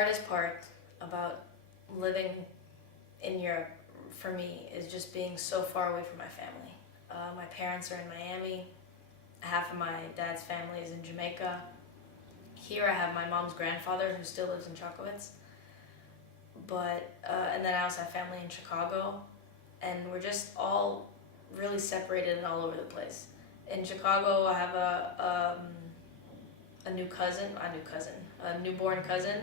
hardest part about living in Europe for me is just being so far away from my family. My parents are in Miami. Half of my dad's family is in Jamaica. Here I have my mom's grandfather who still lives in Chocowitz. But, and then I also have family in Chicago. And we're just all really separated and all over the place. In Chicago, I have a newborn cousin.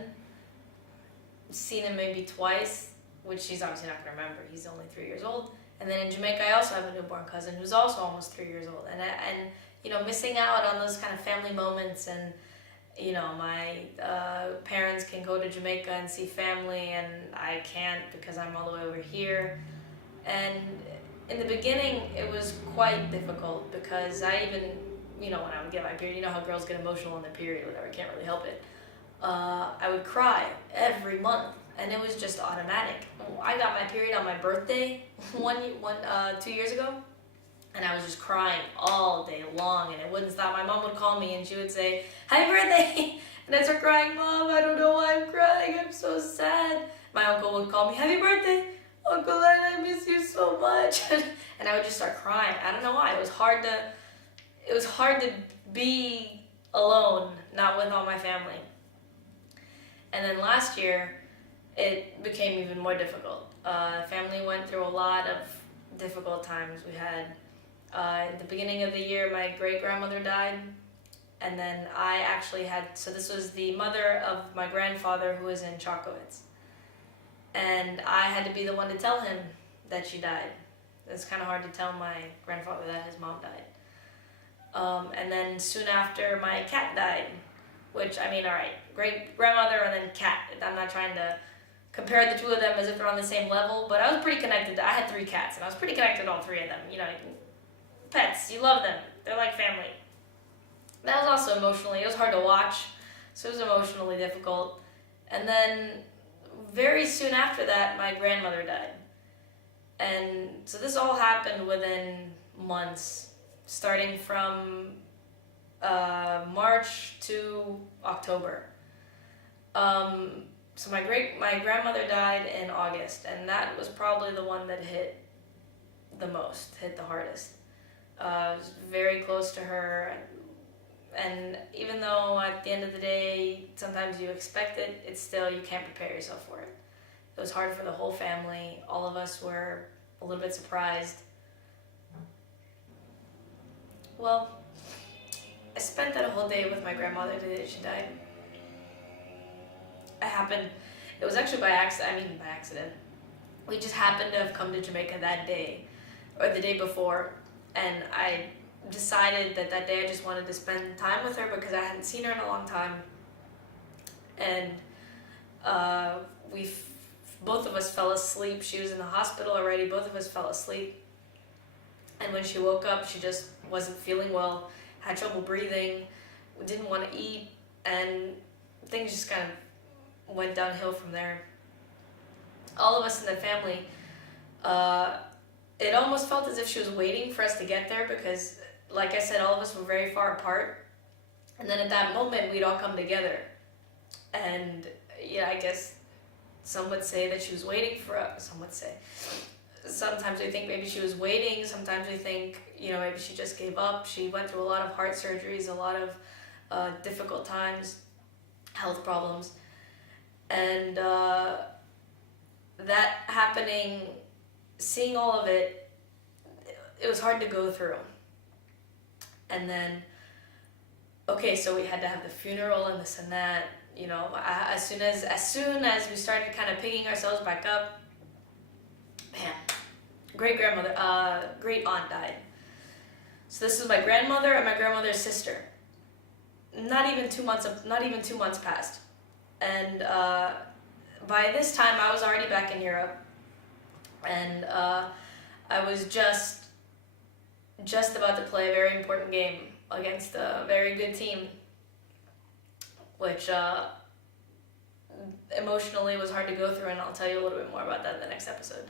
Seen him maybe twice, which she's obviously not going to remember. He's only 3 years old. And then in Jamaica, I also have a newborn cousin who's also almost 3 years old. And you know, missing out on those kind of family moments. And you know, my parents can go to Jamaica and see family, and I can't because I'm all the way over here. And in the beginning, it was quite difficult because I even, you know, when I would get my period, you know how girls get emotional in their period or whatever, I can't really help it. I would cry every month, and it was just automatic. I got my period on my birthday 2 years ago, and I was just crying all day long, and it wouldn't stop. My mom would call me, and she would say, "Happy birthday!" And I'd start crying, "Mom, I don't know why I'm crying. I'm so sad." My uncle would call me, "Happy birthday! Uncle Len, I miss you so much." And I would just start crying. I don't know why. It was hard to be alone, not with all my family. And then last year, it became even more difficult. Family went through a lot of difficult times. We had, at the beginning of the year, my great-grandmother died. And then I actually had, so this was the mother of my grandfather who was in Chocowitz. And I had to be the one to tell him that she died. It's kind of hard to tell my grandfather that his mom died. And then soon after, my cat died. Which, I mean, alright, great-grandmother and then cat. I'm not trying to compare the two of them as if they're on the same level, but I was pretty connected. I had 3 cats, and I was pretty connected to all 3 of them. You know, pets, you love them. They're like family. That was also emotionally, it was hard to watch, so it was emotionally difficult. And then very soon after that, my grandmother died. And so this all happened within months, starting from March to October. So my grandmother died in August, and that was probably the one that hit the hardest. I was very close to her, and even though at the end of the day, sometimes you expect it, it's still, you can't prepare yourself for it. It was hard for the whole family. All of us were a little bit surprised. Well, I spent that whole day with my grandmother the day she died. It was actually by accident. We just happened to have come to Jamaica that day, or the day before, and I decided that day I just wanted to spend time with her because I hadn't seen her in a long time. And both of us fell asleep. She was in the hospital already, both of us fell asleep. And when she woke up, she just wasn't feeling well, had trouble breathing, didn't want to eat, and things just kind of went downhill from there. All of us in the family, it almost felt as if she was waiting for us to get there because, like I said, all of us were very far apart. And then at that moment, we'd all come together. And yeah, I guess some would say that she was waiting for us. Some would say. Sometimes we think maybe she was waiting. Sometimes we think, you know, maybe she just gave up. She went through a lot of heart surgeries, a lot of difficult times, health problems. And that happening, seeing all of it, it was hard to go through. And then, okay, so we had to have the funeral and this and that. You know, as soon as we started kind of picking ourselves back up, bam, great aunt died. So this is my grandmother and my grandmother's sister. Not even 2 months passed. And by this time, I was already back in Europe, and I was just about to play a very important game against a very good team, which emotionally was hard to go through, and I'll tell you a little bit more about that in the next episode.